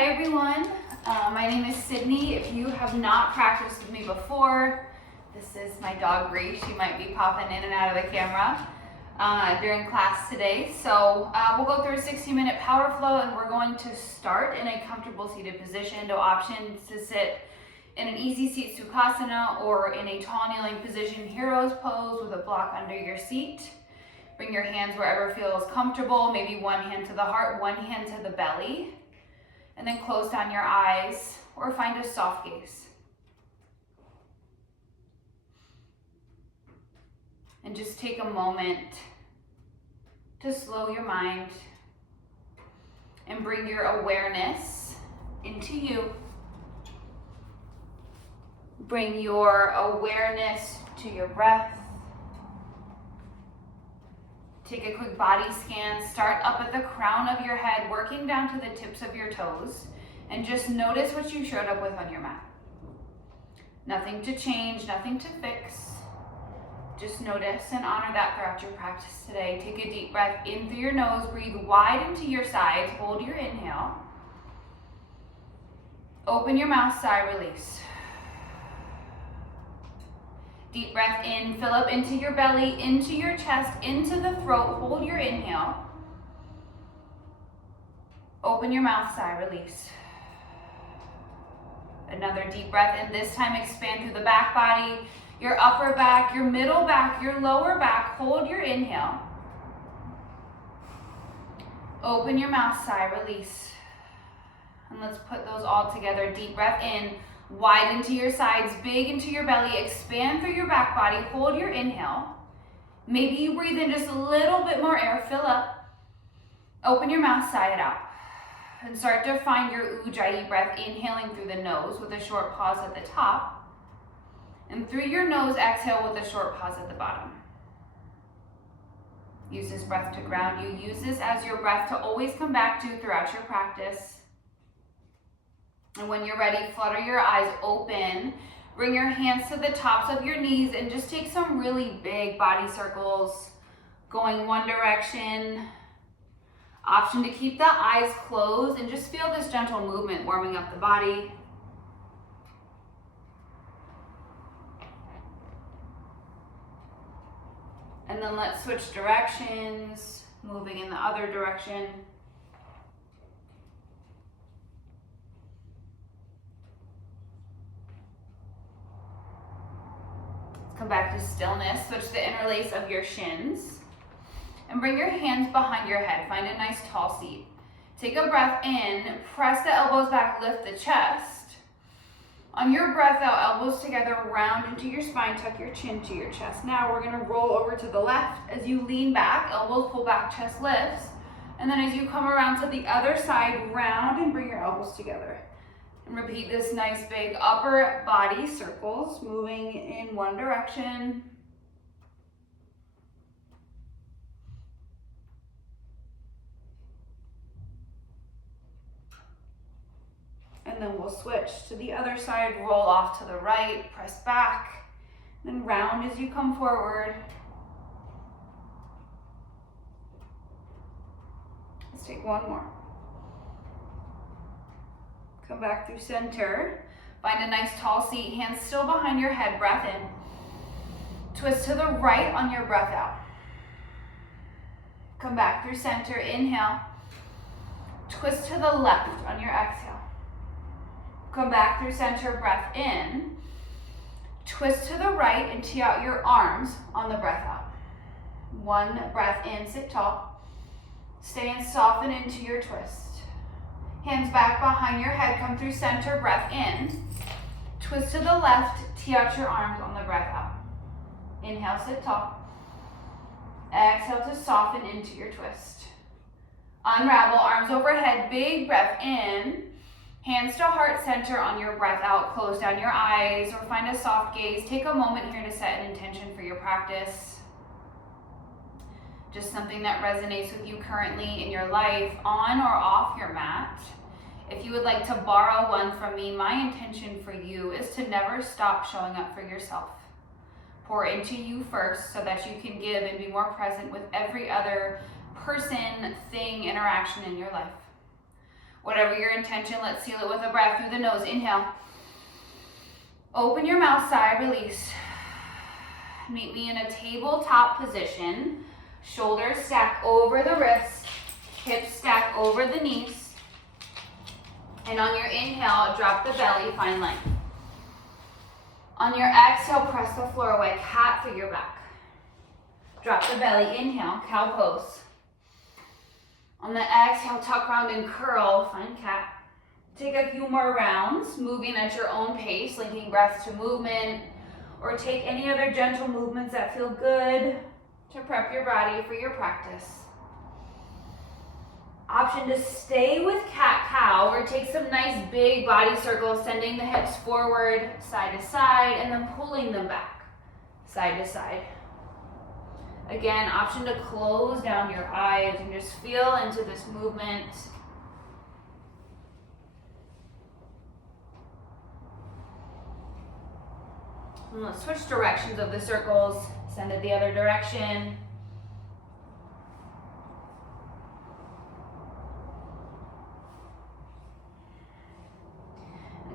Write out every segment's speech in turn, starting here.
Hi everyone, my name is Sydney. If you have not practiced with me before, this is my dog Bree. She might be popping in and out of the camera during class today. So we'll go through a 60-minute power flow, and we're going to start in a comfortable seated position. No options to sit in an easy seat Sukhasana or in a tall kneeling position, hero's pose with a block under your seat. Bring your hands wherever feels comfortable, maybe one hand to the heart, one hand to the belly. And then close down your eyes or find a soft gaze. And just take a moment to slow your mind and bring your awareness into you. Bring your awareness to your breath. Take a quick body scan. Start up at the crown of your head, working down to the tips of your toes, and just notice what you showed up with on your mat. Nothing to change, nothing to fix. Just notice and honor that throughout your practice today. Take a deep breath in through your nose. Breathe wide into your sides. Hold your inhale. Open your mouth, sigh, release. Deep breath in, fill up into your belly, into your chest, into the throat. Hold your inhale. Open your mouth, sigh, release. Another deep breath in, this time expand through the back body, your upper back, your middle back, your lower back. Hold your inhale. Open your mouth, sigh, release. And let's put those all together. Deep breath in. Wide into your sides, big into your belly, expand through your back body, hold your inhale. Maybe you breathe in just a little bit more air, fill up. Open your mouth, sigh it out. And start to find your Ujjayi breath, inhaling through the nose with a short pause at the top. And through your nose, exhale with a short pause at the bottom. Use this breath to ground you. Use this as your breath to always come back to throughout your practice. And when you're ready, flutter your eyes open. Bring your hands to the tops of your knees and just take some really big body circles going one direction. Option to keep the eyes closed and just feel this gentle movement warming up the body. And then let's switch directions, moving in the other direction. Come back to stillness. Switch the interlace of your shins and bring your hands behind your head. Find a nice tall seat. Take a breath in, press the elbows back, lift the chest. On your breath out, elbows together, round into your spine, tuck your chin to your chest. Now we're gonna roll over to the left. As you lean back, elbows pull back, chest lifts. And then as you come around to the other side, round and bring your elbows together. And repeat this nice big upper body circles, moving in one direction. And then we'll switch to the other side, roll off to the right, press back, then round as you come forward. Let's take one more. Come back through center. Find a nice tall seat, hands still behind your head, breath in. Twist to the right on your breath out. Come back through center, inhale. Twist to the left on your exhale. Come back through center, breath in. Twist to the right and tee out your arms on the breath out. One breath in, sit tall. Stay and soften into your twist. Hands back behind your head, come through center, breath in. Twist to the left, tee out your arms on the breath out. Inhale, sit tall. Exhale to soften into your twist. Unravel, arms overhead, big breath in. Hands to heart center on your breath out. Close down your eyes or find a soft gaze. Take a moment here to set an intention for your practice. Just something that resonates with you currently in your life, on or off your mat. If you would like to borrow one from me, my intention for you is to never stop showing up for yourself. Pour into you first so that you can give and be more present with every other person, thing, interaction in your life. Whatever your intention, let's seal it with a breath through the nose. Inhale. Open your mouth, sigh, release. Meet me in a tabletop position. Shoulders stack over the wrists, hips stack over the knees. And on your inhale, drop the belly, find length. On your exhale, press the floor away, cat through your back. Drop the belly, inhale, cow pose. On the exhale, tuck round and curl, find cat. Take a few more rounds, moving at your own pace, linking breath to movement, or take any other gentle movements that feel good to prep your body for your practice. Option to stay with cat-cow or take some nice big body circles, sending the hips forward, side to side, and then pulling them back, side to side. Again, option to close down your eyes and just feel into this movement. And let's switch directions of the circles, send it the other direction.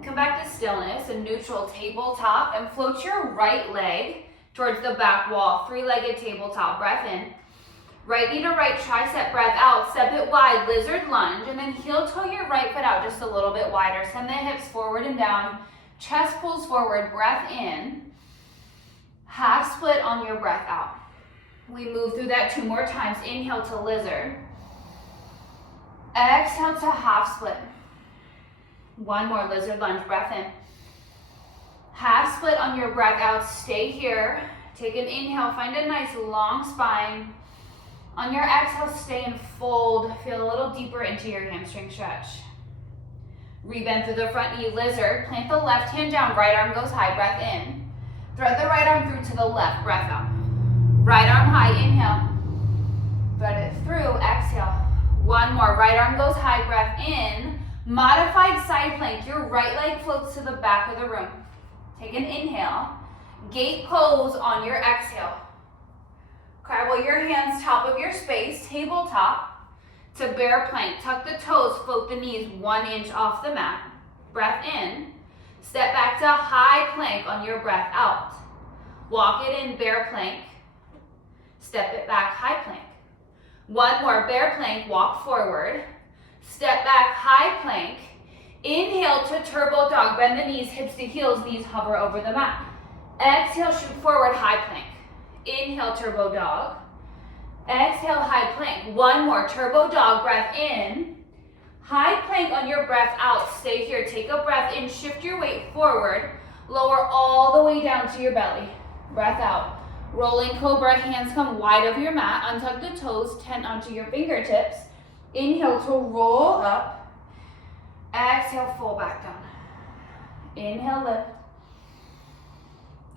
Come back to stillness, a neutral tabletop, and float your right leg towards the back wall, three-legged tabletop, breath in. Right knee to right tricep, breath out, step it wide, lizard lunge, and then heel toe your right foot out just a little bit wider. Send the hips forward and down, chest pulls forward, breath in. Half split on your breath out. We move through that 2 more times. Inhale to lizard. Exhale to half split. 1 more, lizard lunge, breath in. Half split on your breath out, stay here. Take an inhale, find a nice long spine. On your exhale, stay and fold. Feel a little deeper into your hamstring stretch. Rebend through the front knee, lizard. Plant the left hand down, right arm goes high, breath in. Thread the right arm through to the left, breath out. Right arm high, inhale. Thread it through, exhale. 1 more, right arm goes high, breath in. Modified side plank, your right leg floats to the back of the room. Take an inhale. Gate pose on your exhale. Cartwheel your hands top of your space, tabletop to bear plank. Tuck the toes, float the knees 1 inch off the mat. Breath in. Step back to high plank on your breath out. Walk it in, bear plank. Step it back, high plank. 1 more, bear plank, walk forward. Step back, high plank. Inhale to turbo dog, bend the knees, hips to heels, knees hover over the mat. Exhale, shoot forward, high plank. Inhale, turbo dog. Exhale, high plank. 1 more, turbo dog, breath in. High plank on your breath out, stay here. Take a breath in, shift your weight forward. Lower all the way down to your belly. Breath out. Rolling cobra, hands come wide of your mat. Untuck the toes, tent onto your fingertips. Inhale to roll up. Exhale, fold back down. Inhale, lift.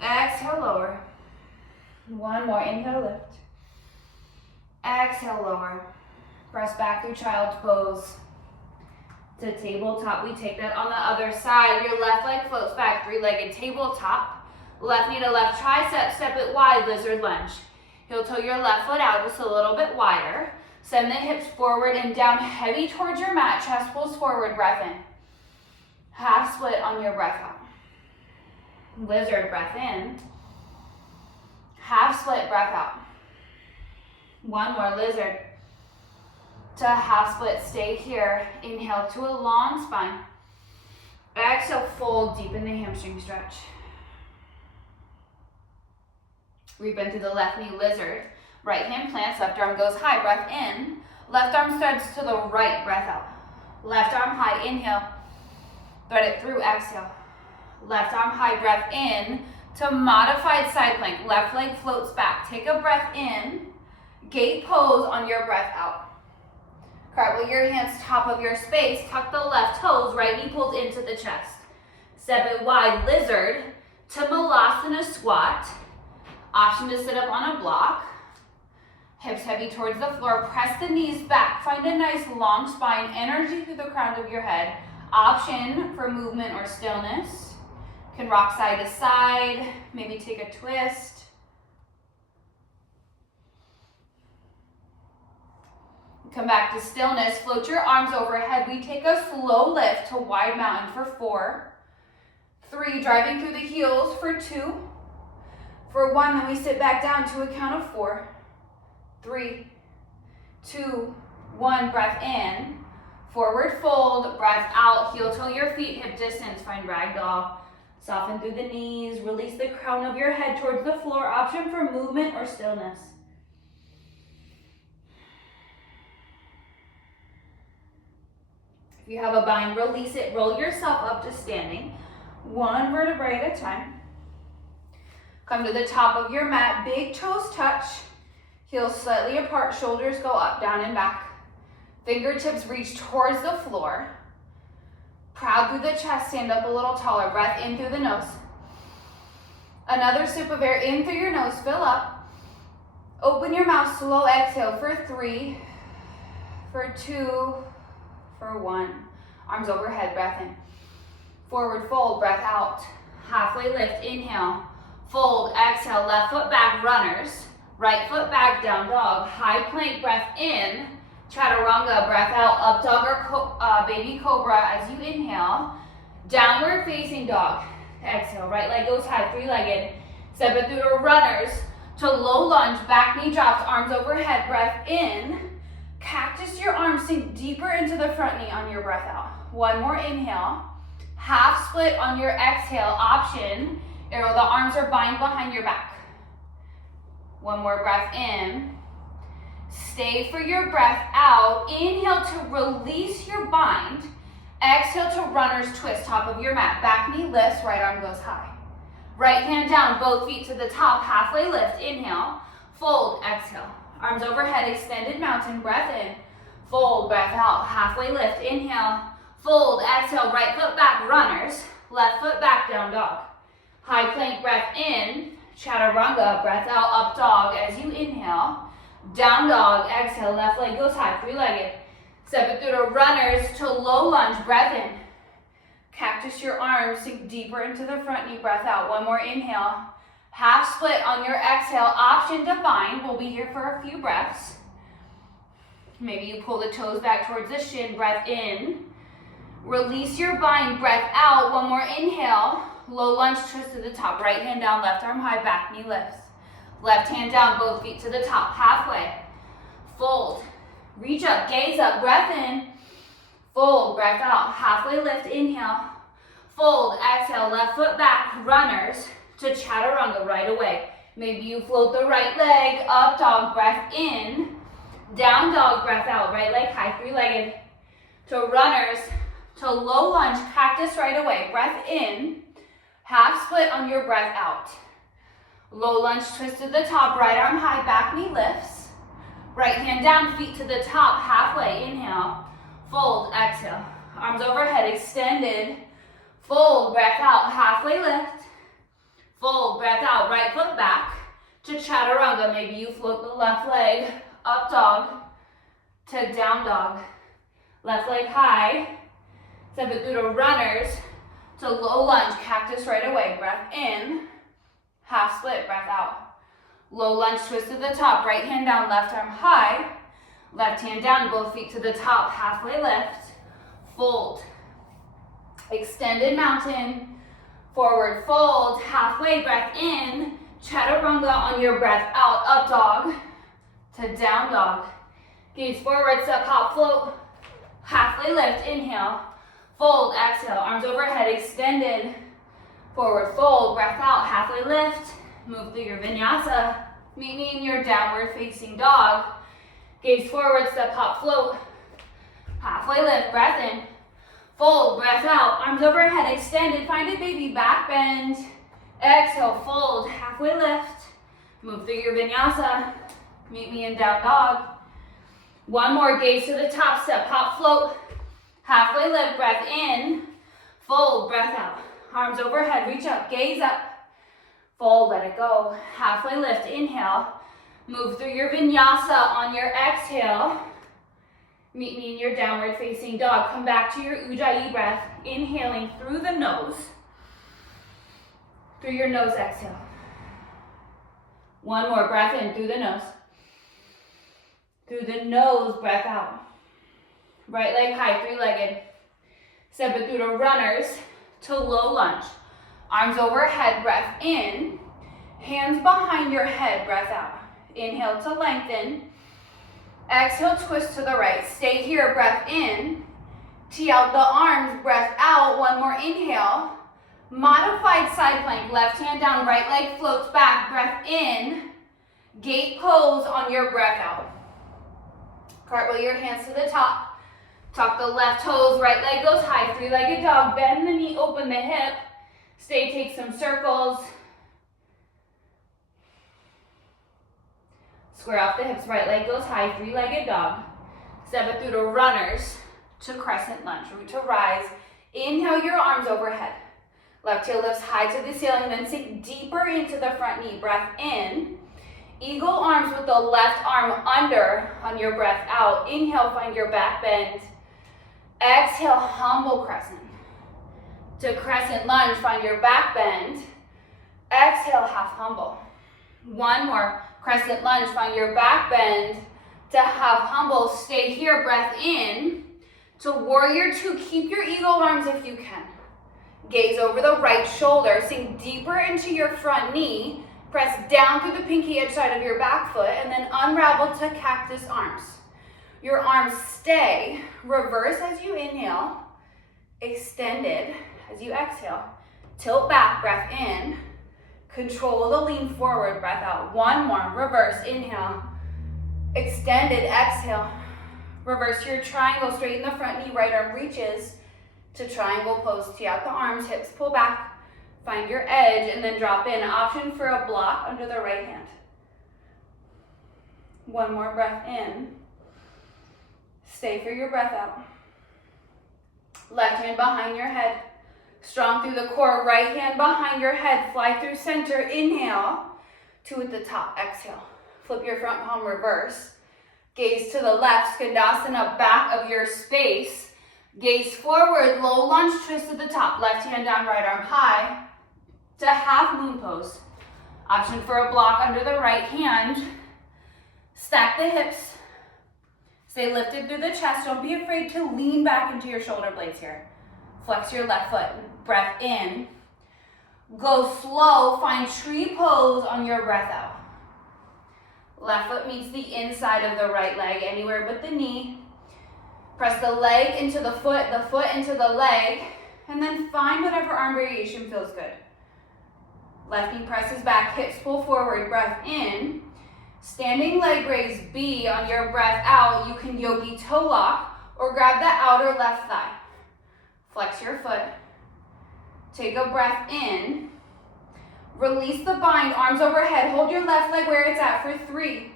Exhale, lower. 1 more, inhale, lift. Exhale, lower. Press back through child's pose. To tabletop, we take that on the other side. Your left leg floats back, 3-legged tabletop. Left knee to left tricep, step it wide, lizard lunge. Heel toe your left foot out just a little bit wider. Send the hips forward and down, heavy towards your mat, chest pulls forward, breath in. Half split on your breath out. Lizard, breath in. Half split, breath out. 1 more, lizard. To half split, stay here. Inhale to a long spine. Exhale, fold, deepen the hamstring stretch. Rebend through the left knee, lizard. Right hand plants, left arm goes high, breath in. Left arm threads to the right, breath out. Left arm high, inhale. Thread it through, exhale. Left arm high, breath in to modified side plank. Left leg floats back. Take a breath in. Gate pose on your breath out. Cartwheel your hands top of your space. Tuck the left toes. Right knee pulls into the chest. Step it wide, lizard to Malasana squat. Option to sit up on a block. Hips heavy towards the floor. Press the knees back. Find a nice long spine. Energy through the crown of your head. Option for movement or stillness. Can rock side to side. Maybe take a twist. Come back to stillness. Float your arms overhead. We take a slow lift to wide mountain for 4, 3, driving through the heels for 2, for 1, then we sit back down to a count of 4, 3, 2, 1, breath in, forward fold, breath out, heel toe your feet, hip distance, find ragdoll. Soften through the knees, release the crown of your head towards the floor, option for movement or stillness. If you have a bind, release it, roll yourself up to standing, 1 vertebrae at a time. Come to the top of your mat, big toes touch, heels slightly apart, shoulders go up, down and back. Fingertips reach towards the floor. Proud through the chest, stand up a little taller, breath in through the nose. Another sip of air in through your nose, fill up. Open your mouth, slow exhale for 3, for 2, for 1. Arms overhead, breath in. Forward fold, breath out. Halfway lift, inhale. Fold, exhale, left foot back, runners. Right foot back, down dog. High plank, breath in. Chaturanga, breath out. Up dog or baby cobra as you inhale. Downward facing dog. Exhale, right leg goes high, 3-legged. Step it through to runners. To low lunge, back knee drops, arms overhead, breath in. Cactus your arms, sink deeper into the front knee on your breath out. 1 more inhale. Half split on your exhale, option. Arrow the arms or bind behind your back. 1 more breath in. Stay for your breath out. Inhale to release your bind. Exhale to runner's twist, top of your mat. Back knee lifts, right arm goes high. Right hand down, both feet to the top, halfway lift. Inhale, fold, exhale. Arms overhead, extended mountain, breath in. Fold, breath out, halfway lift. Inhale, fold, exhale, right foot back, runners. Left foot back, down dog. High plank, breath in. Chaturanga, breath out, up dog as you inhale. Down dog, exhale, left leg goes high, 3-legged. Step it through to runners to low lunge, breath in. Cactus your arms, sink deeper into the front knee, breath out. 1 more inhale. Half split on your exhale, option to bind. We'll be here for a few breaths. Maybe you pull the toes back towards the shin, breath in. Release your bind, breath out. 1 more inhale. Low lunge twist to the top, right hand down, left arm high, back knee lifts. Left hand down, both feet to the top, halfway. Fold, reach up, gaze up, breath in. Fold, breath out, halfway lift, inhale. Fold, exhale, left foot back, runners to chaturanga right away. Maybe you float the right leg, up dog, breath in. Down dog, breath out, right leg high, 3-legged. To runners, to low lunge, cactus right away, breath in. Half split on your breath out. Low lunge twist to the top, right arm high, back knee lifts. Right hand down, feet to the top, halfway, inhale. Fold, exhale. Arms overhead, extended. Fold, breath out, halfway lift. Fold, breath out, right foot back to chaturanga. Maybe you float the left leg, up dog to down dog. Left leg high. Step it through to runners to low lunge, cactus right away. Breath in, half split, breath out. Low lunge twist to the top, right hand down, left arm high. Left hand down, both feet to the top, halfway lift. Fold. Extended mountain. Forward fold, halfway, breath in. Chaturanga on your breath out, up dog to down dog. Gaze forward, step, hop, float. Halfway lift, inhale. Fold, exhale, arms overhead, extended. Forward fold, breath out, halfway lift. Move through your vinyasa. Meet me in your downward facing dog. Gaze forward, step, hop, float. Halfway lift, breath in. Fold, breath out, arms overhead, extended. Find a baby, back bend. Exhale, fold, halfway lift. Move through your vinyasa. Meet me in down dog. 1 more, gaze to the top, step, hop, float. Halfway lift, breath in. Fold, breath out. Arms overhead, reach up, gaze up. Fold, let it go. Halfway lift, inhale. Move through your vinyasa on your exhale. Meet me in your downward facing dog. Come back to your Ujjayi breath. Inhaling through the nose. Through your nose, exhale. 1 more breath in through the nose. Through the nose, breath out. Right leg high, three-legged. Step it through to runners to low lunge. Arms overhead, breath in. Hands behind your head, breath out. Inhale to lengthen. Exhale, twist to the right. Stay here, breath in. Tee out the arms, breath out. One more inhale. Modified side plank, left hand down, right leg floats back, breath in. Gate pose on your breath out. Cartwheel your hands to the top. Tuck the left toes, right leg goes high, three-legged dog. Bend the knee, open the hip. Stay, take some circles. Square off the hips, right leg goes high, three-legged dog. Step it through to runners to crescent lunge, root to rise. Inhale your arms overhead. Left heel lifts high to the ceiling, then sink deeper into the front knee. Breath in. Eagle arms with the left arm under on your breath out. Inhale, find your back bend. Exhale, humble crescent. To crescent lunge, find your back bend. Exhale, half humble. One more. Crescent lunge, find your back bend to half humble. Stay here, breath in. To warrior two, keep your eagle arms if you can. Gaze over the right shoulder, sink deeper into your front knee. Press down through the pinky edge side of your back foot and then unravel to cactus arms. Your arms stay, reverse as you inhale, extended as you exhale. Tilt back, breath in. Control the lean forward, breath out. One more, reverse, inhale. Extended, exhale. Reverse your triangle, straighten the front knee, right arm reaches to triangle pose. Tee out the arms, hips pull back. Find your edge and then drop in. Option for a block under the right hand. One more breath in. Stay for your breath out. Left hand behind your head. Strong through the core. Right hand behind your head. Fly through center. Inhale. Two at the top. Exhale. Flip your front palm reverse. Gaze to the left. Skandasana, back of your space. Gaze forward. Low lunge twist to the top. Left hand down, right arm high. To half moon pose. Option for a block under the right hand. Stack the hips. Stay lifted through the chest. Don't be afraid to lean back into your shoulder blades here. Flex your left foot. Breath in. Go slow. Find tree pose on your breath out. Left foot meets the inside of the right leg, anywhere but the knee. Press the leg into the foot into the leg, and then find whatever arm variation feels good. Left knee presses back, hips pull forward, breath in. Standing leg raise B on your breath out. You can yogi toe lock or grab the outer left thigh. Flex your foot. Take a breath in. Release the bind, arms overhead. Hold your left leg where it's at for 3,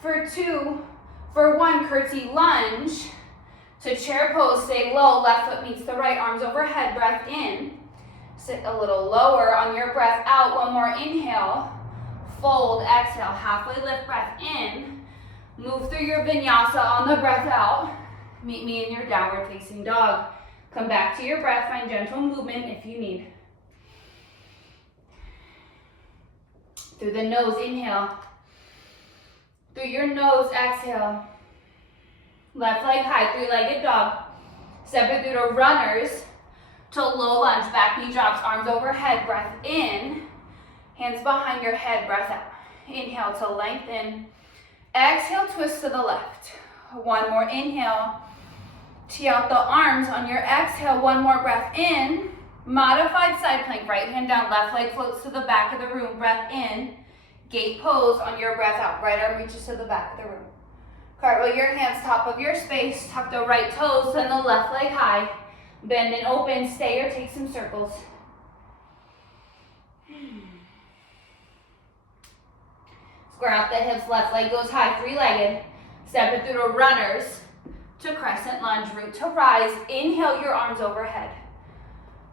for 2, for 1. Curtsy lunge to chair pose. Stay low. Left foot meets the right, arms overhead. Breath in. Sit a little lower on your breath out. One more inhale. Fold, exhale. Halfway lift, breath in. Move through your vinyasa on the breath out. Meet me in your downward facing dog. Come back to your breath. Find gentle movement if you need. Through the nose, inhale. Through your nose, exhale. Left leg high, three-legged dog. Step it through to runners to low lunge. Back knee drops, arms overhead, breath in. Hands behind your head, breath out. Inhale to lengthen. Exhale, twist to the left. One more inhale. Tee out the arms on your exhale. One more breath in. Modified side plank, right hand down, left leg floats to the back of the room. Breath in. Gate pose on your breath out. Right arm reaches to the back of the room. Cartwheel your hands top of your space. Tuck the right toes, send the left leg high. Bend and open, stay or take some circles. Square out the hips, left leg goes high, three-legged. Step it through to runners to crescent lunge, root to rise. Inhale your arms overhead.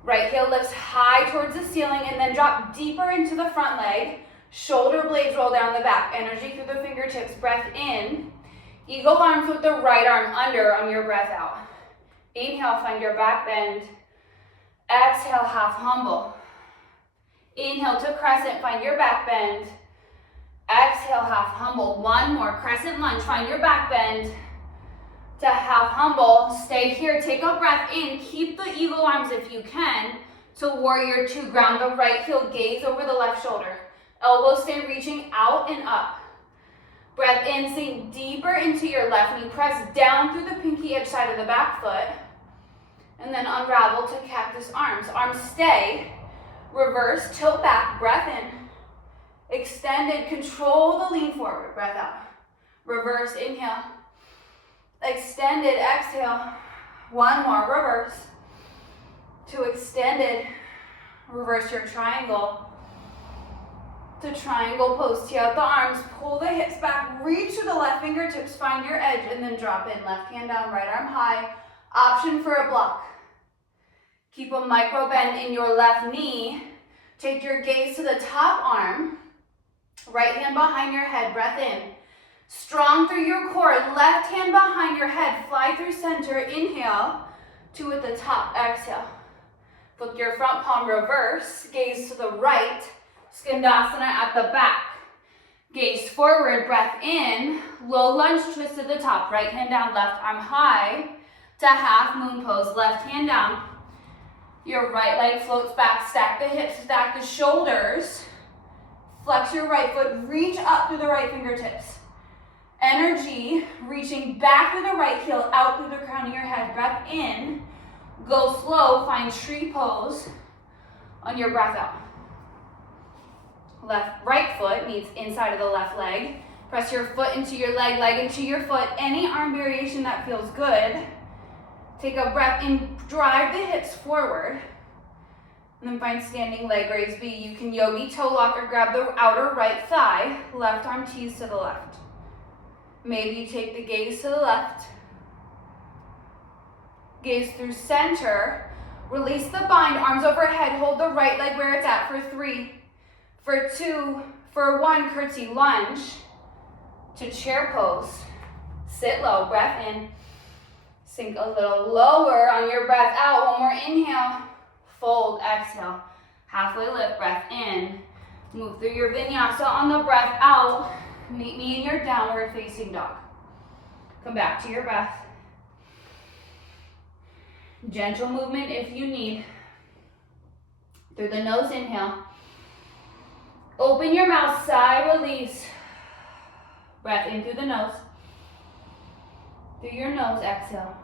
Right heel lifts high towards the ceiling and then drop deeper into the front leg. Shoulder blades roll down the back. Energy through the fingertips. Breath in. Eagle arms with the right arm under on your breath out. Inhale, find your back bend. Exhale, half humble. Inhale to crescent, find your back bend. Exhale, half humble. One more, crescent lunge. Find your back bend to half humble. Stay here, take a breath in. Keep the eagle arms if you can to warrior two. Ground the right heel, gaze over the left shoulder. Elbows stay reaching out and up. Breath in, sink deeper into your left knee. Press down through the pinky edge side of the back foot. And then unravel to cactus arms. Arms stay. Reverse, tilt back, breath in. Extended, control the lean forward, breath out. Reverse, inhale. Extended, exhale. One more, reverse. To extended, reverse your triangle. To triangle pose, tee out the arms, pull the hips back, reach to the left fingertips, find your edge, and then drop in. Left hand down, right arm high. Option for a block. Keep a micro bend in your left knee. Take your gaze to the top arm. Right hand behind your head, breath in. Strong through your core, left hand behind your head, fly through center, inhale, two at the top, exhale. Flip your front palm, reverse, gaze to the right, Skandasana at the back. Gaze forward, breath in, low lunge twist to the top, right hand down, left arm high to half moon pose, left hand down. Your right leg floats back, stack the hips, stack the shoulders. Flex your right foot, reach up through the right fingertips. Energy, reaching back through the right heel, out through the crown of your head. Breath in, go slow, find tree pose on your breath out. Right foot meets inside of the left leg. Press your foot into your leg, leg into your foot. Any arm variation that feels good. Take a breath in, drive the hips forward. And then find standing leg raise B. You can yogi toe lock or grab the outer right thigh. Left arm tees to the left. Maybe you take the gaze to the left. Gaze through center. Release the bind, arms overhead. Hold the right leg where it's at for 3, for 2, for 1. Curtsy lunge to chair pose. Sit low, breath in. Sink a little lower on your breath out. One more inhale. Fold, exhale. Halfway lift, breath in. Move through your vinyasa on the breath out. Meet me in your downward facing dog. Come back to your breath. Gentle movement if you need. Through the nose, inhale. Open your mouth, sigh, release. Breath in through the nose. Through your nose, exhale.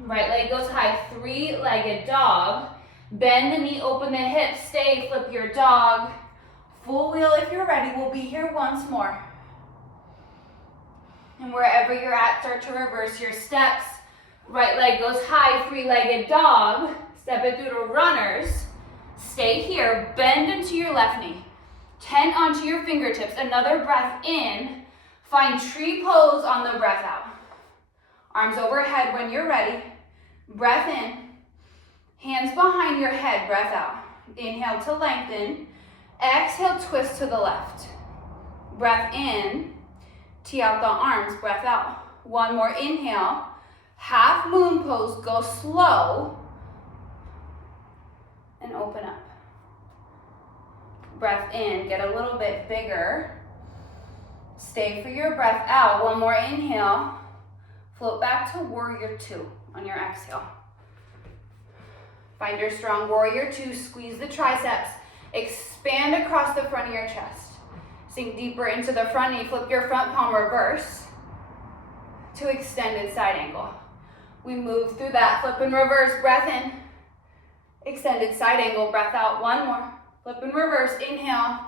Right leg goes high, 3-legged dog. Bend the knee, open the hips, stay, flip your dog. Full wheel if you're ready. We'll be here once more. And wherever you're at, start to reverse your steps. Right leg goes high, 3-legged dog. Step it through to runners. Stay here, bend into your left knee. 10 onto your fingertips. Another breath in. Find tree pose on the breath out. Arms overhead when you're ready. Breath in. Hands behind your head, breath out. Inhale to lengthen. Exhale, twist to the left. Breath in. Tee out the arms, breath out. One more inhale. Half moon pose, go slow. And open up. Breath in, get a little bit bigger. Stay for your breath out. One more inhale. Float back to warrior two on your exhale. Find your strong warrior two. Squeeze the triceps. Expand across the front of your chest. Sink deeper into the front knee. Flip your front palm reverse to extended side angle. We move through that. Flip and reverse. Breath in. Extended side angle. Breath out. One more. Flip and reverse. Inhale.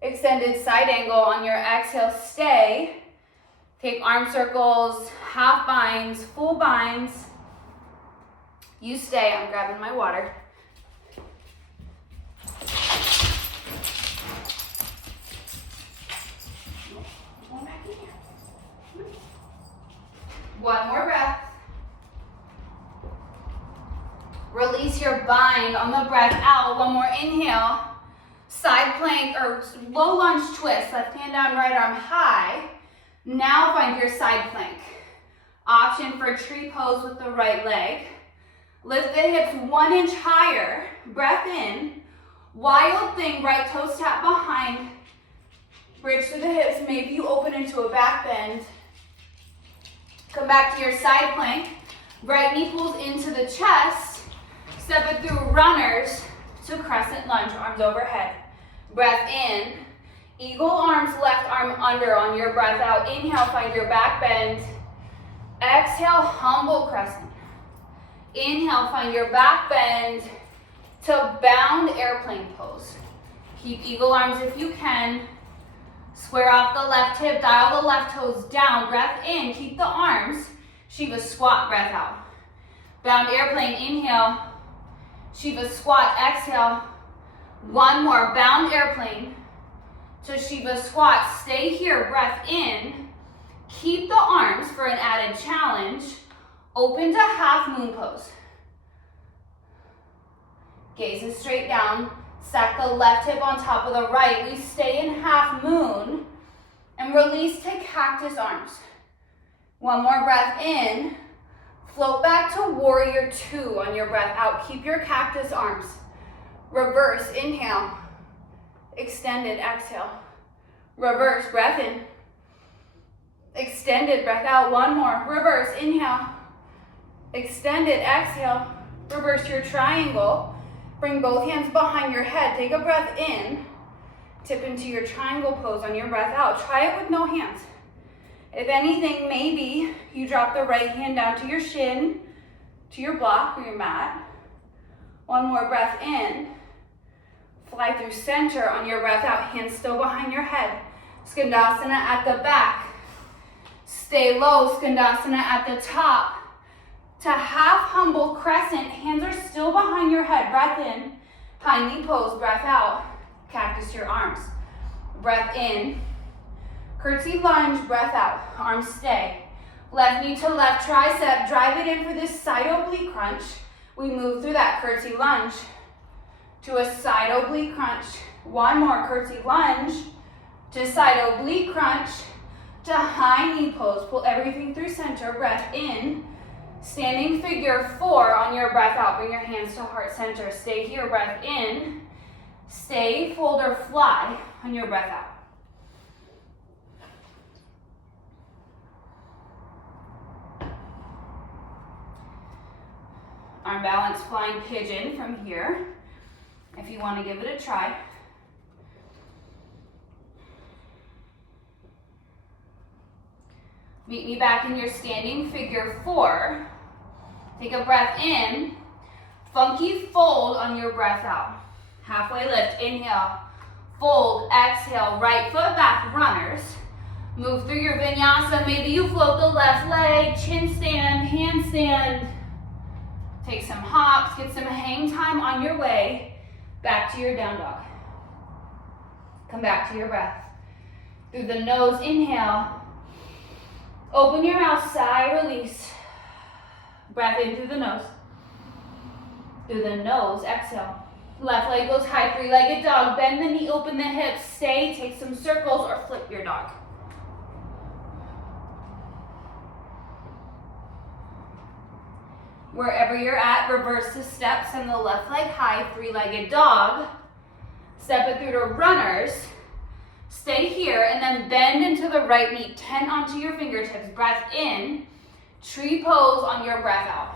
Extended side angle on your exhale. Stay. Take arm circles, half binds, full binds. You stay. I'm grabbing my water. One more breath. Release your bind on the breath out. One more inhale. Side plank or low lunge twist. Left hand down, right arm high. Now find your side plank. Option for tree pose with the right leg. Lift the hips 1 inch higher. Breath in. Wild thing, right toes tap behind. Bridge through the hips. Maybe you open into a back bend. Come back to your side plank. Right knee pulls into the chest. Step it through runners to crescent lunge, arms overhead. Breath in. Eagle arms, left arm under on your breath out. Inhale, find your back bend. Exhale, humble crescent. Inhale, find your back bend to bound airplane pose. Keep eagle arms if you can. Square off the left hip, dial the left toes down. Breath in, keep the arms. Shiva squat, breath out. Bound airplane, inhale. Shiva squat, exhale. One more, bound airplane to Shiva squat. Stay here, breath in. Keep the arms for an added challenge. Open to half moon pose. Gaze is straight down. Stack the left hip on top of the right. We stay in half moon and release to cactus arms. One more breath in. Float back to warrior two on your breath out. Keep your cactus arms. Reverse, inhale. Extended, exhale. Reverse, breath in. Extended, breath out. One more. Reverse, inhale. Extended, exhale. Reverse your triangle. Bring both hands behind your head. Take a breath in. Tip into your triangle pose on your breath out. Try it with no hands. If anything, maybe you drop the right hand down to your shin, to your block or your mat. One more breath in. Fly through center on your breath out. Hands still behind your head. Skandasana at the back. Stay low, Skandasana at the top. To half humble crescent, hands are still behind your head. Breath in, high knee pose, breath out. Cactus your arms. Breath in, curtsy lunge, breath out. Arms stay. Left knee to left tricep, drive it in for this side oblique crunch. We move through that curtsy lunge to a side oblique crunch. One more curtsy lunge to side oblique crunch to high knee pose. Pull everything through center, breath in. Standing figure four on your breath out. Bring your hands to heart center. Stay here, breath in. Stay, fold or fly on your breath out. Arm balance, flying pigeon from here, if you want to give it a try. Meet me back in your standing figure four. Take a breath in. Funky fold on your breath out. Halfway lift, inhale. Fold, exhale, right foot back, runners. Move through your vinyasa. Maybe you float the left leg, chin stand, handstand. Take some hops, get some hang time on your way back to your down dog. Come back to your breath. Through the nose, inhale. Open your mouth, sigh, release. Breath in through the nose. Through the nose, exhale. Left leg goes high, three-legged dog. Bend the knee, open the hips. Stay, take some circles or flip your dog. Wherever you're at, reverse the steps, send the left leg high, three-legged dog. Step it through to runners. Stay here and then bend into the right knee. 10 onto your fingertips. Breath in. Tree pose on your breath out.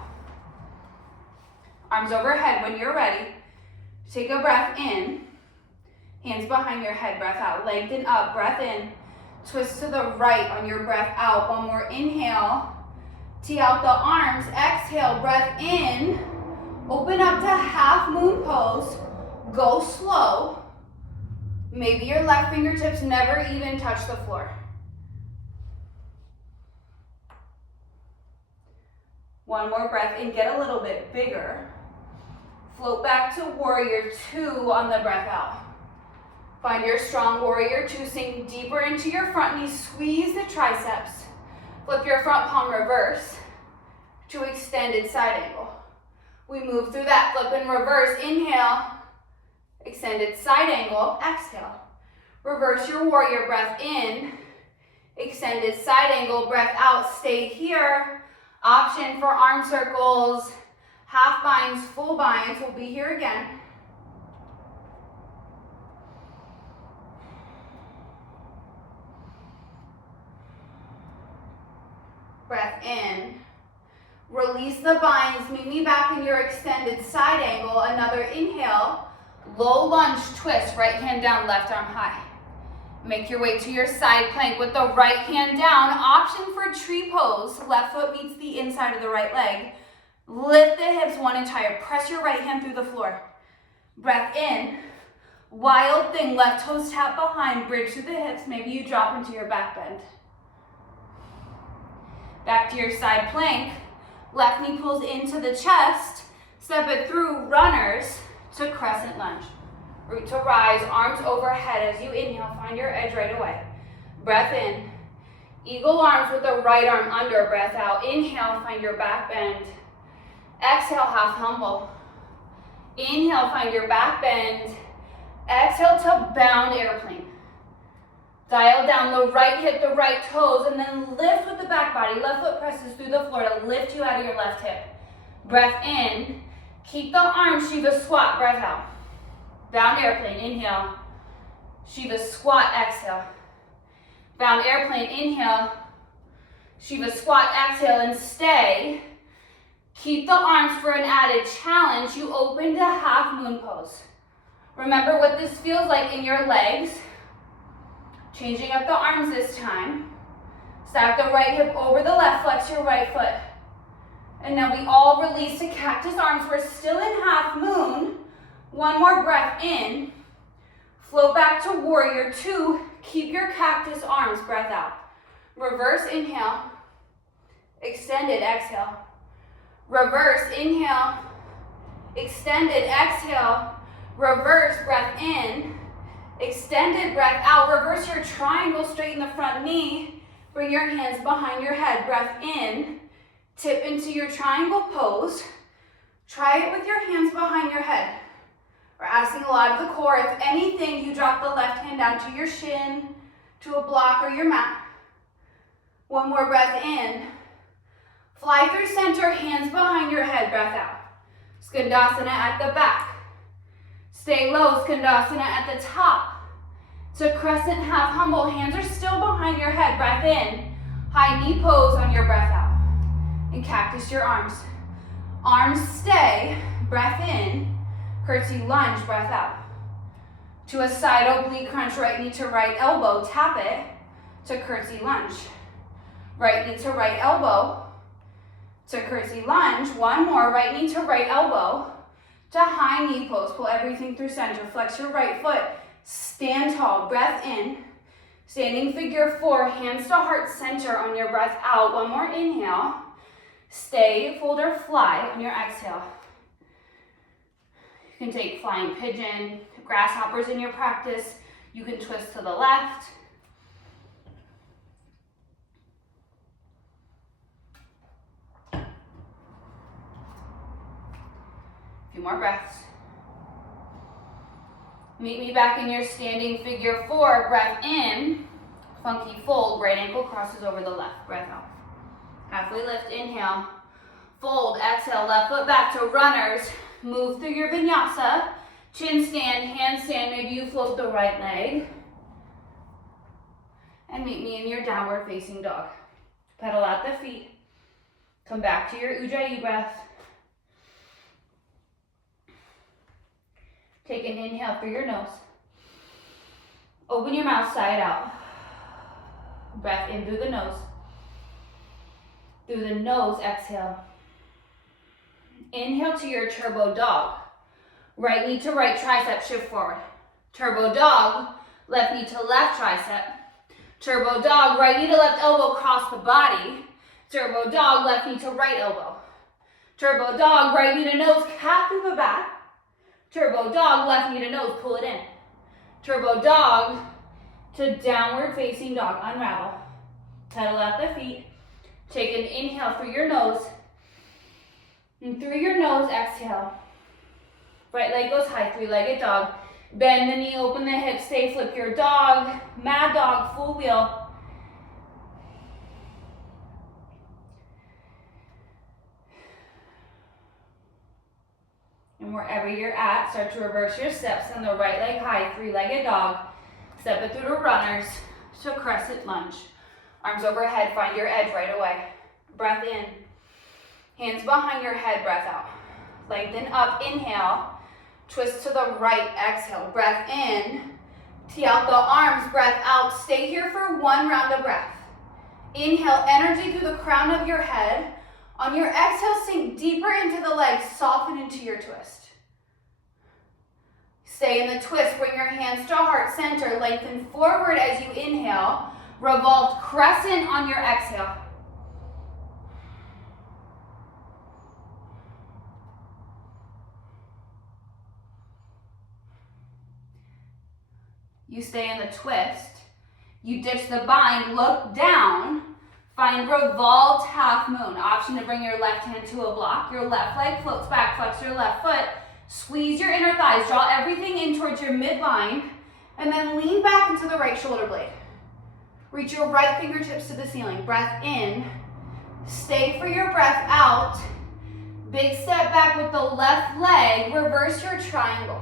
Arms overhead when you're ready. Take a breath in. Hands behind your head. Breath out. Lengthen up. Breath in. Twist to the right on your breath out. One more inhale. Tee out the arms. Exhale. Breath in. Open up to half moon pose. Go slow. Maybe your left fingertips never even touch the floor. One more breath in, get a little bit bigger. Float back to warrior two on the breath out. Find your strong warrior two, sink deeper into your front knee, squeeze the triceps. Flip your front palm reverse to extended side angle. We move through that flip and reverse, inhale. Extended side angle, exhale. Reverse your warrior, breath in. Extended side angle, breath out, stay here. Option for arm circles, half binds, full binds. We'll be here again. release the binds, meet me back in your extended side angle. Another inhale, low lunge, twist, right hand down, left arm high. Make your way to your side plank with the right hand down. Option for tree pose. Left foot meets the inside of the right leg. Lift the hips one inch higher. Press your right hand through the floor. Breath in. Wild thing. Left toes tap behind. Bridge through the hips. Maybe you drop into your back bend. Back to your side plank. Left knee pulls into the chest. Step it through. Runners to crescent lunge. Root to rise, arms overhead. As you inhale, find your edge right away. Breath in. Eagle arms with the right arm under. Breath out. Inhale, find your back bend. Exhale, half humble. Inhale, find your back bend. Exhale to bound airplane. Dial down the right hip, the right toes, and then lift with the back body. Left foot presses through the floor to lift you out of your left hip. Breath in. Keep the arms, Shiva squat. Breath out. Bound airplane, inhale. Shiva squat, exhale. Bound airplane, inhale. Shiva squat, exhale, and stay. Keep the arms for an added challenge. You open to half moon pose. Remember what this feels like in your legs. Changing up the arms this time. Stack the right hip over the left, flex your right foot. And now we all release to cactus arms. We're still in half moon. One more breath in. Float back to warrior two. Keep your cactus arms. Breath out. Reverse inhale. Extended exhale. Reverse inhale. Extended exhale. Reverse breath in. Extended breath out. Reverse your triangle. Straighten the front knee. Bring your hands behind your head. Breath in. Tip into your triangle pose. Try it with your hands behind your head. We're asking a lot of the core. If anything, you drop the left hand down to your shin, to a block or your mat. One more breath in. Fly through center, hands behind your head, breath out. Skandasana at the back. Stay low, Skandasana at the top. To crescent half humble, hands are still behind your head, breath in. High knee pose on your breath out. And cactus your arms. Arms stay, breath in. Curtsy lunge, breath out. To a side oblique crunch, right knee to right elbow, tap it to curtsy lunge. Right knee to right elbow to curtsy lunge. One more, right knee to right elbow to high knee pose. Pull everything through center. Flex your right foot. Stand tall, breath in. Standing figure four, hands to heart center on your breath out. One more inhale. Stay, fold or fly on your exhale. You can take flying pigeon, grasshoppers in your practice. You can twist to the left. A few more breaths. Meet me back in your standing figure four. Breath in, funky fold, right ankle crosses over the left. Breath out. Halfway lift, inhale. Fold, exhale, left foot back to runners. Move through your vinyasa. Chin stand, handstand, maybe you float the right leg. And meet me in your downward facing dog. Pedal out the feet. Come back to your Ujjayi breath. Take an inhale through your nose. Open your mouth side out. Breath in through the nose. Through the nose, exhale. Inhale to your turbo dog. Right knee to right tricep, shift forward. Turbo dog, left knee to left tricep. Turbo dog, right knee to left elbow, cross the body. Turbo dog, left knee to right elbow. Turbo dog, right knee to nose, calf through the back. Turbo dog, left knee to nose, pull it in. Turbo dog to downward facing dog, unravel. Pedal out the feet. Take an inhale through your nose. And through your nose, exhale. Right leg goes high, three-legged dog. Bend the knee, open the hips, stay, flip your dog. Mad dog, full wheel. And wherever you're at, start to reverse your steps on the right leg high, three-legged dog. Step it through to runners to crescent lunge. Arms overhead, find your edge right away. Breath in. Hands behind your head, breath out. Lengthen up, inhale. Twist to the right, exhale. Breath in. Tee out the arms, breath out. Stay here for one round of breath. Inhale, energy through the crown of your head. On your exhale, sink deeper into the legs, soften into your twist. Stay in the twist, bring your hands to heart center, lengthen forward as you inhale, revolved crescent on your exhale. You stay in the twist, you ditch the bind, look down, find revolved half moon. Option to bring your left hand to a block, your left leg floats back, flex your left foot, squeeze your inner thighs, draw everything in towards your midline, and then lean back into the right shoulder blade. Reach your right fingertips to the ceiling, breath in, stay for your breath out, big step back with the left leg, reverse your triangle.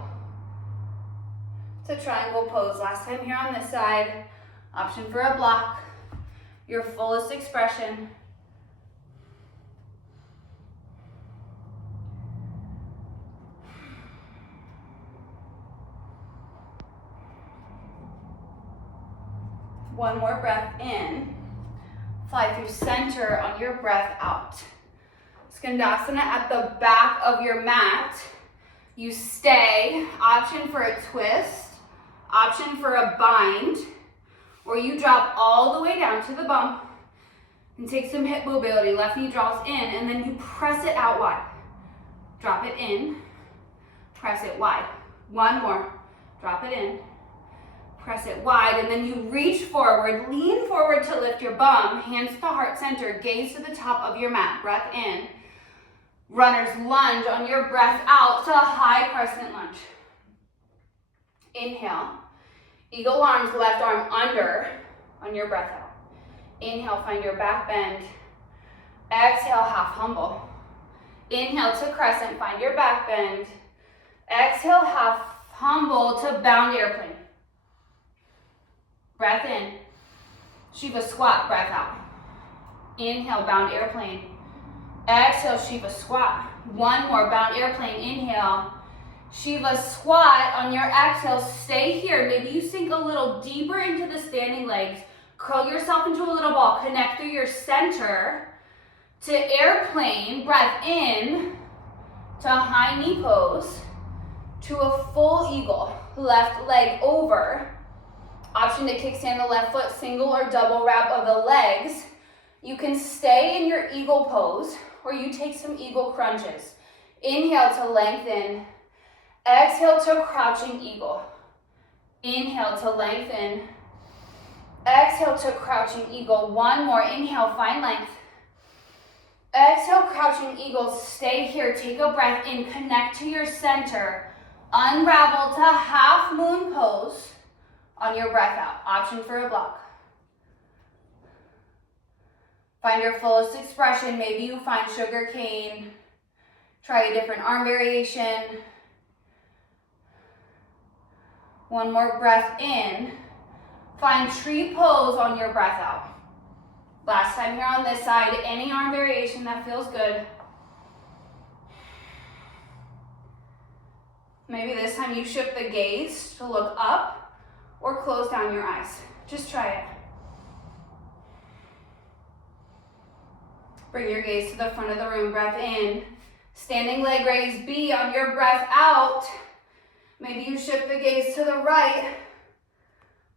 It's a triangle pose. Last time here on this side, option for a block, your fullest expression. One more breath in. Fly through center on your breath out. Skandasana at the back of your mat. You stay, option for a twist, option for a bind, or you drop all the way down to the bump and take some hip mobility. Left knee draws in, and then you press it out wide. Drop it in, press it wide. One more, drop it in, press it wide, and then you reach forward, lean forward to lift your bum, hands to heart center, gaze to the top of your mat, breath in. Runner's lunge on your breath out to high crescent lunge. Inhale, eagle arms, left arm under on your breath out. Inhale, find your back bend. Exhale, half humble. Inhale to crescent, find your back bend. Exhale, half humble to bound airplane. Breath in, Shiva squat, breath out. Inhale, bound airplane. Exhale, Shiva squat. One more, bound airplane, inhale. Shiva squat on your exhale, stay here. Maybe you sink a little deeper into the standing legs. Curl yourself into a little ball. Connect through your center to airplane. Breath in to high knee pose to a full eagle. Left leg over. Option to kickstand the left foot, single or double wrap of the legs. You can stay in your eagle pose or you take some eagle crunches. Inhale to lengthen. Exhale to crouching eagle. Inhale to lengthen. Exhale to crouching eagle. One more. Inhale, find length. Exhale, crouching eagle. Stay here. Take a breath in. Connect to your center. Unravel to half moon pose on your breath out. Option for a block. Find your fullest expression. Maybe you find sugar cane. Try a different arm variation. One more breath in. Find tree pose on your breath out. Last time here on this side, any arm variation that feels good. Maybe this time you shift the gaze to look up or close down your eyes. Just try it. Bring your gaze to the front of the room, breath in. Standing leg raise B on your breath out. Maybe you shift the gaze to the right.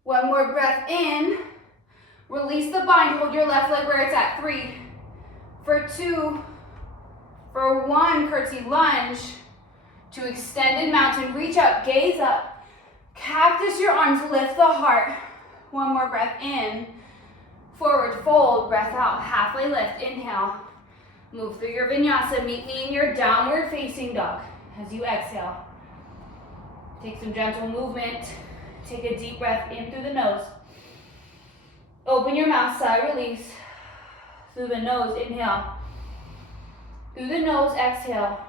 One more breath in. Release the bind, hold your left leg where it's at. 3, for 2, for 1, curtsy lunge. To extended mountain, reach up, gaze up. Cactus your arms, lift the heart. One more breath in. Forward fold, breath out, halfway lift, inhale. Move through your vinyasa, meet me in your downward facing dog. As you exhale, take some gentle movement. Take a deep breath in through the nose. Open your mouth, sigh, release. Through the nose, inhale. Through the nose, exhale.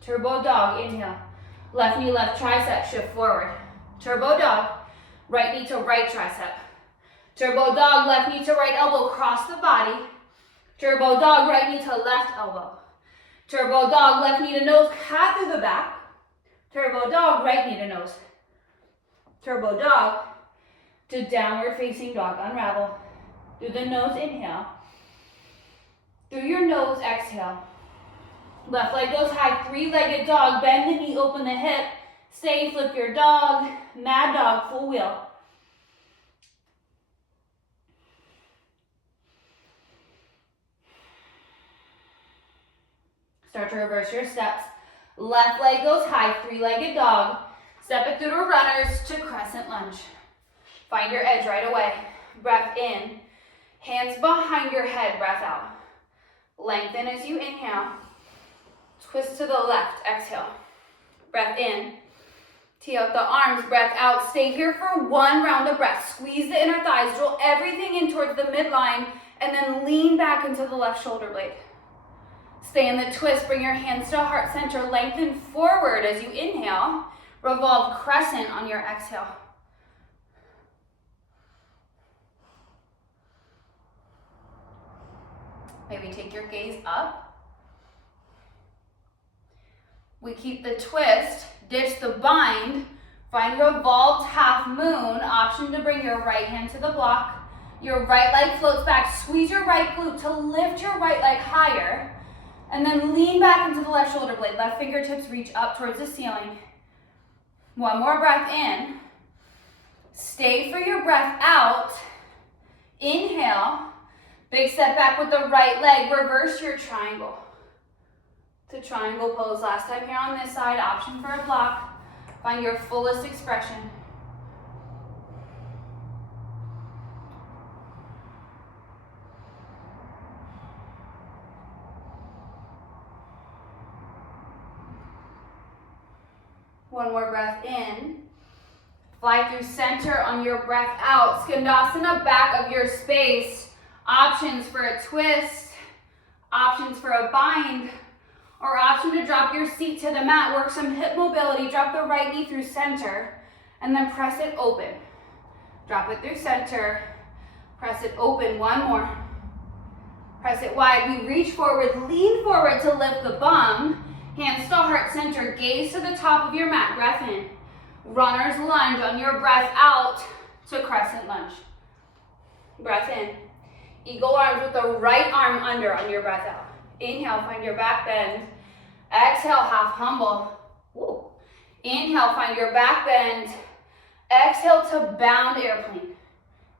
Turbo dog, inhale. Left knee, left tricep, shift forward. Turbo dog, right knee to right tricep. Turbo dog, left knee to right elbow, cross the body. Turbo dog, right knee to left elbow. Turbo dog, left knee to nose, cat through the back. Turbo dog, right knee to nose. Turbo dog to downward facing dog, unravel. Through the nose, inhale. Through your nose, exhale. Left leg goes high, three-legged dog, bend the knee, open the hip. Stay, flip your dog, mad dog, full wheel. Start to reverse your steps. Left leg goes high, three-legged dog. Step it through to runners to crescent lunge. Find your edge right away. Breath in. Hands behind your head, breath out. Lengthen as you inhale. Twist to the left, exhale. Breath in. Tee out the arms, breath out. Stay here for one round of breath. Squeeze the inner thighs, draw everything in towards the midline, and then lean back into the left shoulder blade. Stay in the twist, bring your hands to heart center, lengthen forward as you inhale. Revolve crescent on your exhale. Maybe take your gaze up. We keep the twist, ditch the bind, find revolved half moon, option to bring your right hand to the block. Your right leg floats back, squeeze your right glute to lift your right leg higher, and then lean back into the left shoulder blade. Left fingertips reach up towards the ceiling. One more breath in. Stay for your breath out. Inhale. Big step back with the right leg. Reverse your triangle to triangle pose. Last time here on this side. Option for a block. Find your fullest expression. One more breath in. Fly through center on your breath out. Skandasana, back of your space. Options for a twist, options for a bind, or option to drop your seat to the mat. Work some hip mobility. Drop the right knee through center, and then press it open. Drop it through center. Press it open. One more. Press it wide. We reach forward, lean forward to lift the bum. Hands to heart center, gaze to the top of your mat, breath in. Runner's lunge on your breath out to crescent lunge. Breath in. Eagle arms with the right arm under on your breath out. Inhale, find your back bend. Exhale, half humble. Woo. Inhale, find your back bend. Exhale to bound airplane.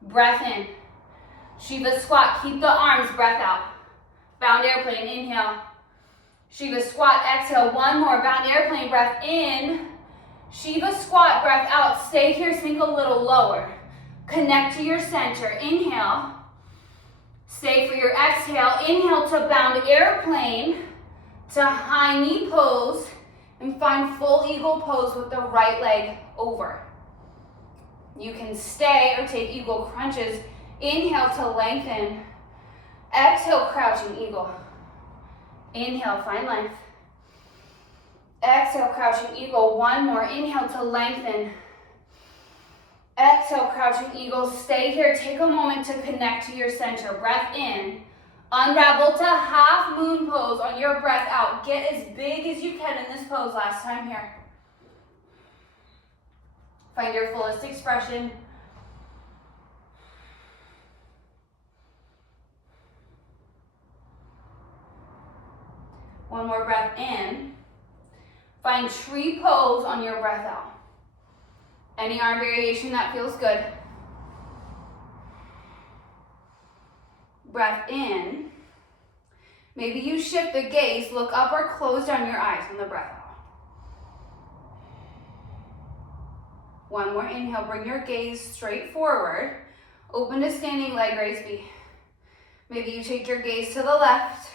Breath in. Shiva squat, keep the arms, breath out. Bound airplane, inhale. Shiva squat, exhale, one more. Bound airplane, breath in. Shiva squat, breath out. Stay here, sink a little lower. Connect to your center. Inhale. Stay for your exhale. Inhale to bound airplane, to high knee pose, and find full eagle pose with the right leg over. You can stay or take eagle crunches. Inhale to lengthen. Exhale, crouching eagle. Inhale, find length. Exhale, crouching eagle. One more. Inhale to lengthen. Exhale, crouching eagle. Stay here. Take a moment to connect to your center. Breath in. Unravel to half moon pose on your breath out. Get as big as you can in this pose. Last time here. Find your fullest expression. One more breath in. Find tree pose on your breath out. Any arm variation that feels good. Breath in. Maybe you shift the gaze, look up or close down your eyes on the breath out. One more inhale, bring your gaze straight forward. Open to standing leg raise B. Maybe you take your gaze to the left.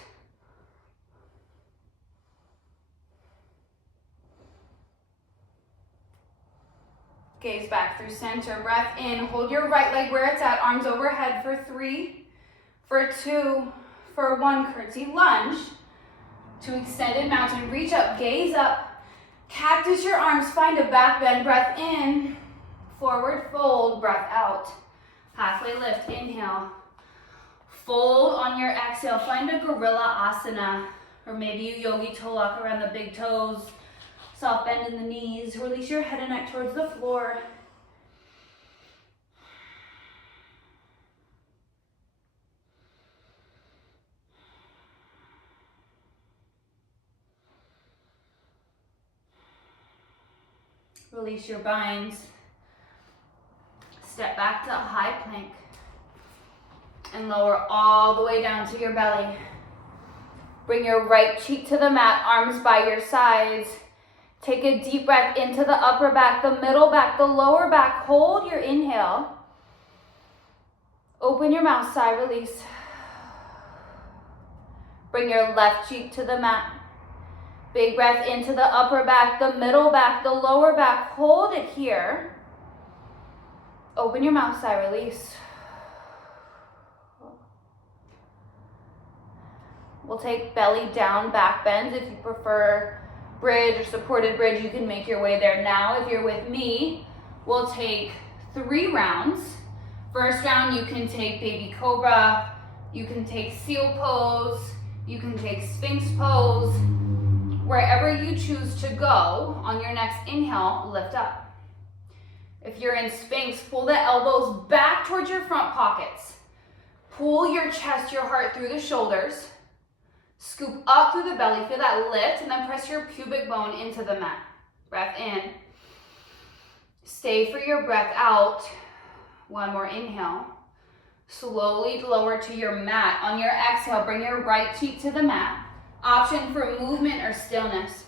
Gaze back through center, breath in. Hold your right leg where it's at, arms overhead for 3, for 2, for 1, curtsy lunge. To extended mountain, reach up, gaze up. Cactus your arms, find a back bend, breath in. Forward fold, breath out. Halfway lift, inhale. Fold on your exhale. Find a gorilla asana, or maybe you yogi toe lock around the big toes. Soft bend in the knees. Release your head and neck towards the floor. Release your binds. Step back to a high plank. And lower all the way down to your belly. Bring your right cheek to the mat, arms by your sides. Take a deep breath into the upper back, the middle back, the lower back. Hold your inhale. Open your mouth, sigh, release. Bring your left cheek to the mat. Big breath into the upper back, the middle back, the lower back. Hold it here. Open your mouth, sigh, release. We'll take belly down, back bend. If you prefer bridge or supported bridge, you can make your way there now. If you're with me, we'll take 3 rounds. First round, you can take baby cobra, you can take seal pose, you can take sphinx pose. Wherever you choose to go, on your next inhale, lift up. If you're in sphinx, pull the elbows back towards your front pockets. Pull your chest, your heart through the shoulders. Scoop up through the belly, feel that lift, and then press your pubic bone into the mat. Breath in. Stay for your breath out. One more inhale. Slowly lower to your mat. On your exhale, bring your right cheek to the mat. Option for movement or stillness.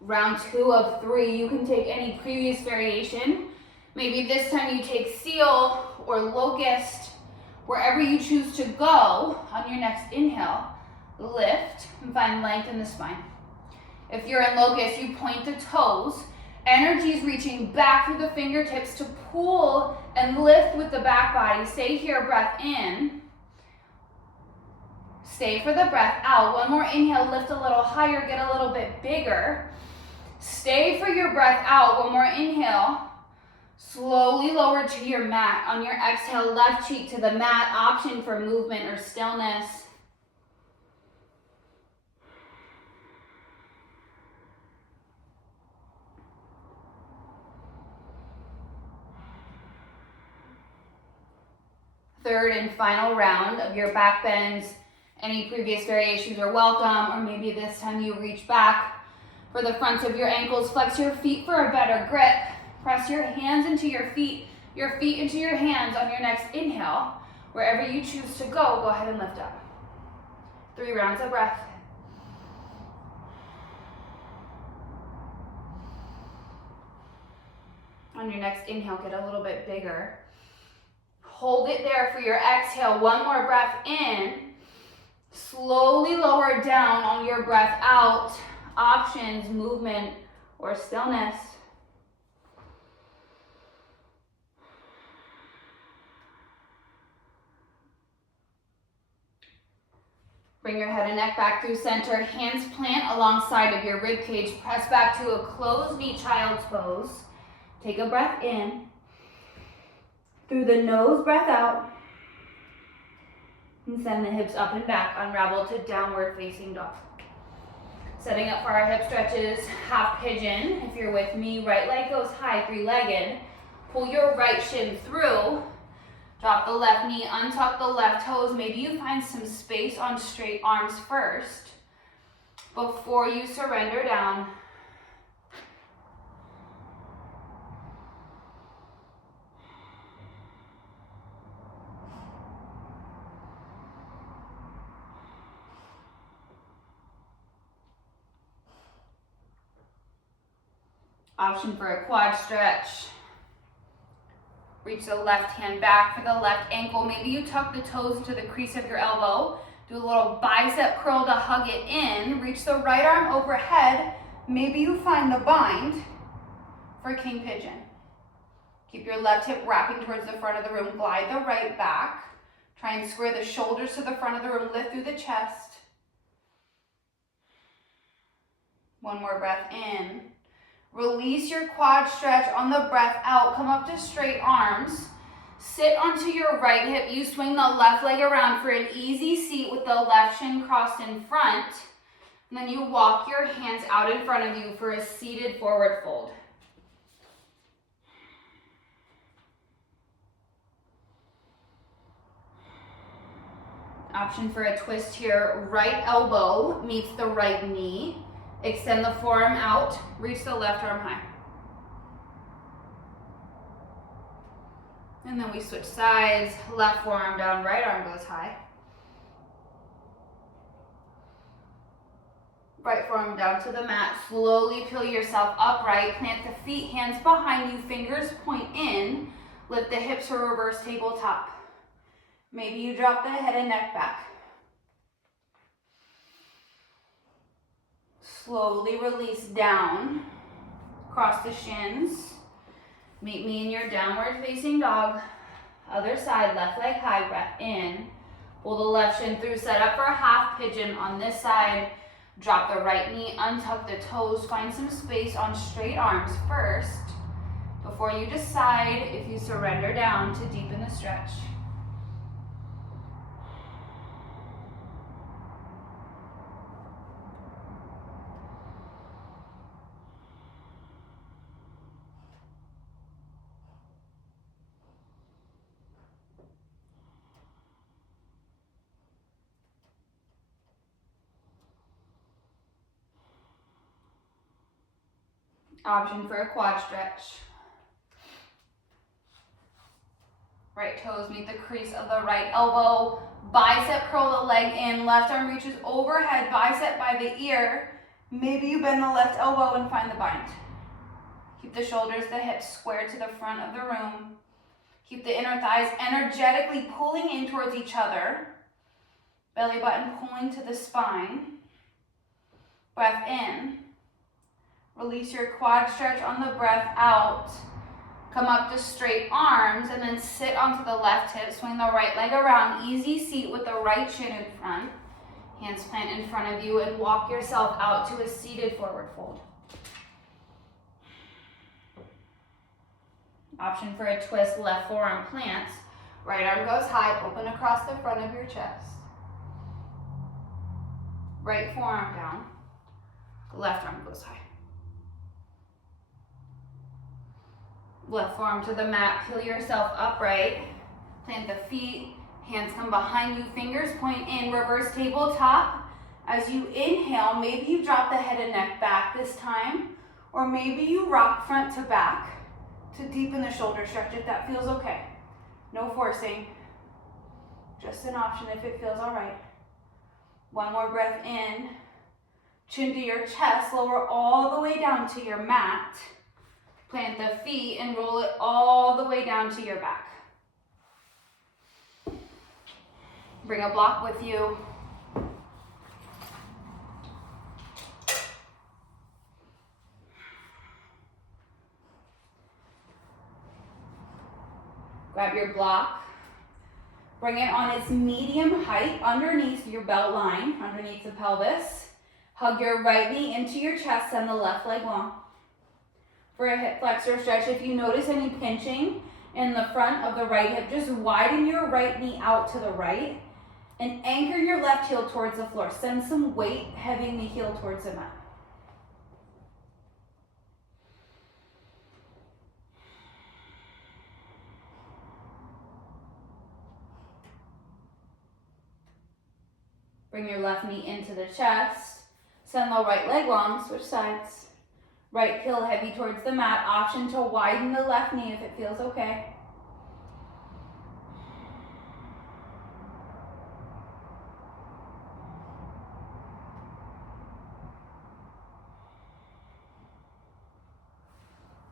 Round 2 of 3, you can take any previous variation. Maybe this time you take seal or locust. Wherever you choose to go, on your next inhale, lift and find length in the spine. If you're in locust, you point the toes. Energy is reaching back through the fingertips to pull and lift with the back body. Stay here, breath in. Stay for the breath out. One more inhale, lift a little higher, get a little bit bigger. Stay for your breath out. One more inhale. Slowly lower to your mat. On your exhale, left cheek to the mat. Option for movement or stillness. Third and final round of your back bends. Any previous variations are welcome, or maybe this time you reach back for the front of your ankles. Flex your feet for a better grip. Press your hands into your feet into your hands on your next inhale. Wherever you choose to go ahead and lift up. 3 rounds of breath. On your next inhale, get a little bit bigger. Hold it there for your exhale. One more breath in. Slowly lower down on your breath out. Options, movement, or stillness. Bring your head and neck back through center. Hands plant alongside of your rib cage. Press back to a closed knee child's pose. Take a breath in. Through the nose, breath out. And send the hips up and back. Unravel to downward facing dog. Setting up for our hip stretches. Half pigeon. If you're with me, right leg goes high, 3-legged. Pull your right shin through. Drop the left knee, untuck the left toes. Maybe you find some space on straight arms first before you surrender down. Option for a quad stretch. Reach the left hand back for the left ankle. Maybe you tuck the toes into the crease of your elbow. Do a little bicep curl to hug it in. Reach the right arm overhead. Maybe you find the bind for king pigeon. Keep your left hip wrapping towards the front of the room. Glide the right back. Try and square the shoulders to the front of the room. Lift through the chest. One more breath in. Release your quad stretch on the breath out. Come up to straight arms. Sit onto your right hip. You swing the left leg around for an easy seat with the left shin crossed in front. And then you walk your hands out in front of you for a seated forward fold. Option for a twist here. Right elbow meets the right knee. Extend the forearm out. Reach the left arm high. And then we switch sides. Left forearm down, right arm goes high. Right forearm down to the mat. Slowly peel yourself upright. Plant the feet, hands behind you, fingers point in. Lift the hips for reverse tabletop. Maybe you drop the head and neck back. Slowly release down. Cross the shins. Meet me in your downward facing dog. Other side, left leg high, breath in. Pull the left shin through, set up for a half pigeon on this side. Drop the right knee, untuck the toes, find some space on straight arms first before you decide if you surrender down to deepen the stretch. Option for a quad stretch. Right toes meet the crease of the right elbow. Bicep curl the leg in. Left arm reaches overhead, bicep by the ear. Maybe you bend the left elbow and find the bind. Keep the shoulders, the hips squared to the front of the room. Keep the inner thighs energetically pulling in towards each other. Belly button pulling to the spine. Breath in. Release your quad stretch on the breath out. Come up to straight arms and then sit onto the left hip. Swing the right leg around. Easy seat with the right shin in front. Hands plant in front of you and walk yourself out to a seated forward fold. Option for a twist, left forearm plants. Right arm goes high, open across the front of your chest. Right forearm down. Left arm goes high. Left forearm to the mat, peel yourself upright. Plant the feet, hands come behind you, fingers point in, reverse tabletop. As you inhale, maybe you drop the head and neck back this time, or maybe you rock front to back to deepen the shoulder stretch if that feels okay. No forcing, just an option if it feels all right. One more breath in, chin to your chest, lower all the way down to your mat. Plant the feet and roll it all the way down to your back. Bring a block with you. Grab your block. Bring it on its medium height underneath your belt line, underneath the pelvis. Hug your right knee into your chest, send the left leg long. For a hip flexor stretch, if you notice any pinching in the front of the right hip, just widen your right knee out to the right and anchor your left heel towards the floor. Send some weight, heavy the heel towards the mat. Bring your left knee into the chest. Send the right leg long, switch sides. Right heel heavy towards the mat. Option to widen the left knee if it feels okay.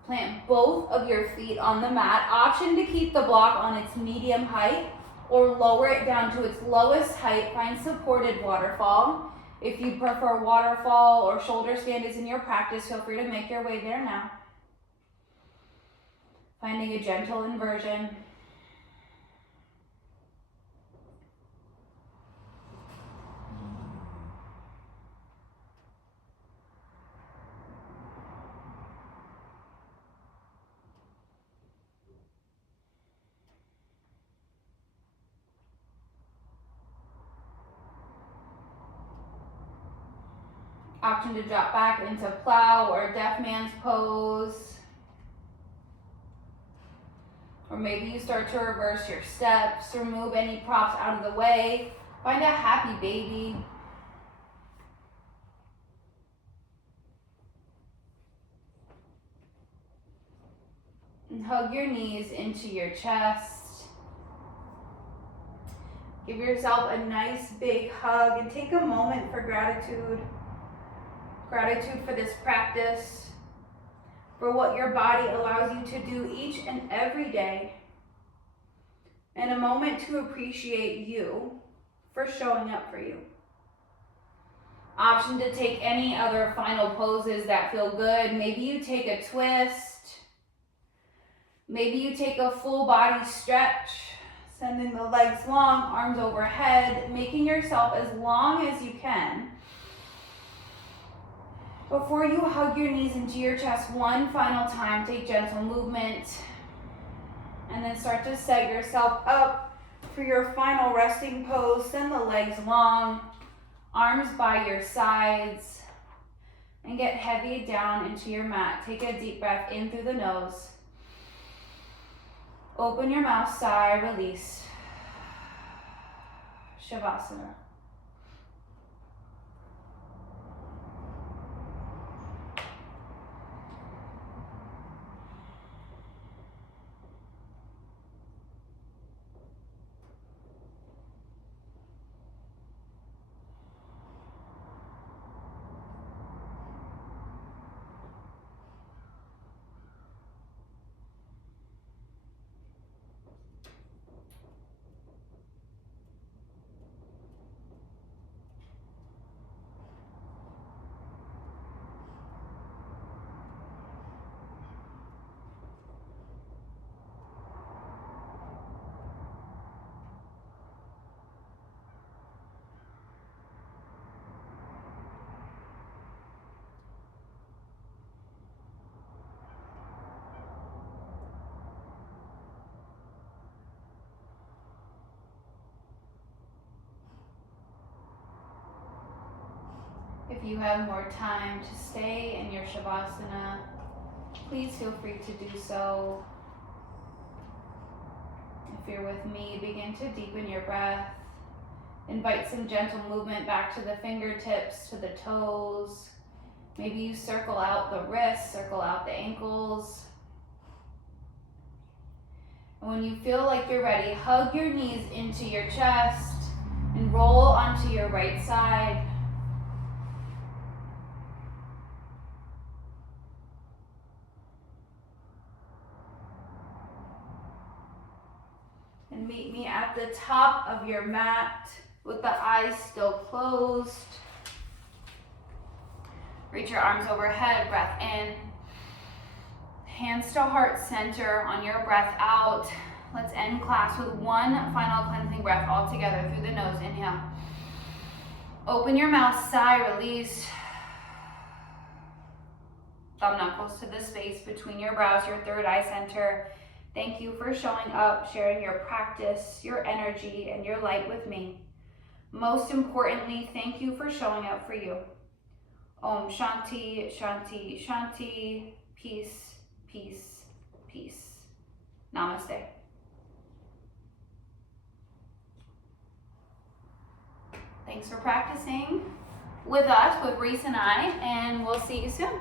Plant both of your feet on the mat. Option to keep the block on its medium height or lower it down to its lowest height. Find supported waterfall. If you prefer waterfall or shoulder stand is in your practice, feel free to make your way there now. Finding a gentle inversion. Option to drop back into plow or deaf man's pose. Or maybe you start to reverse your steps, remove any props out of the way. Find a happy baby. And hug your knees into your chest. Give yourself a nice big hug and take a moment for gratitude. Gratitude for this practice, for what your body allows you to do each and every day. And a moment to appreciate you for showing up for you. Option to take any other final poses that feel good. Maybe you take a twist. Maybe you take a full body stretch, sending the legs long, arms overhead, making yourself as long as you can. Before you hug your knees into your chest one final time, take gentle movement, and then start to set yourself up for your final resting pose. Send the legs long, arms by your sides, and get heavy down into your mat. Take a deep breath in through the nose. Open your mouth, sigh, release. Shavasana. If you have more time to stay in your Shavasana, please feel free to do so. If you're with me, begin to deepen your breath. Invite some gentle movement back to the fingertips, to the toes. Maybe you circle out the wrists, circle out the ankles. And when you feel like you're ready, hug your knees into your chest and roll onto your right side. And meet me at the top of your mat with the eyes still closed. Reach your arms overhead, breath in. Hands to heart center on your breath out. Let's end class with one final cleansing breath all together through the nose. Inhale. Open your mouth, sigh, release. Thumb knuckles to the space between your brows, your third eye center. Thank you for showing up, sharing your practice, your energy, and your light with me. Most importantly, thank you for showing up for you. Om Shanti, Shanti, Shanti. Peace, peace, peace. Namaste. Thanks for practicing with us, with Reese and I, and we'll see you soon.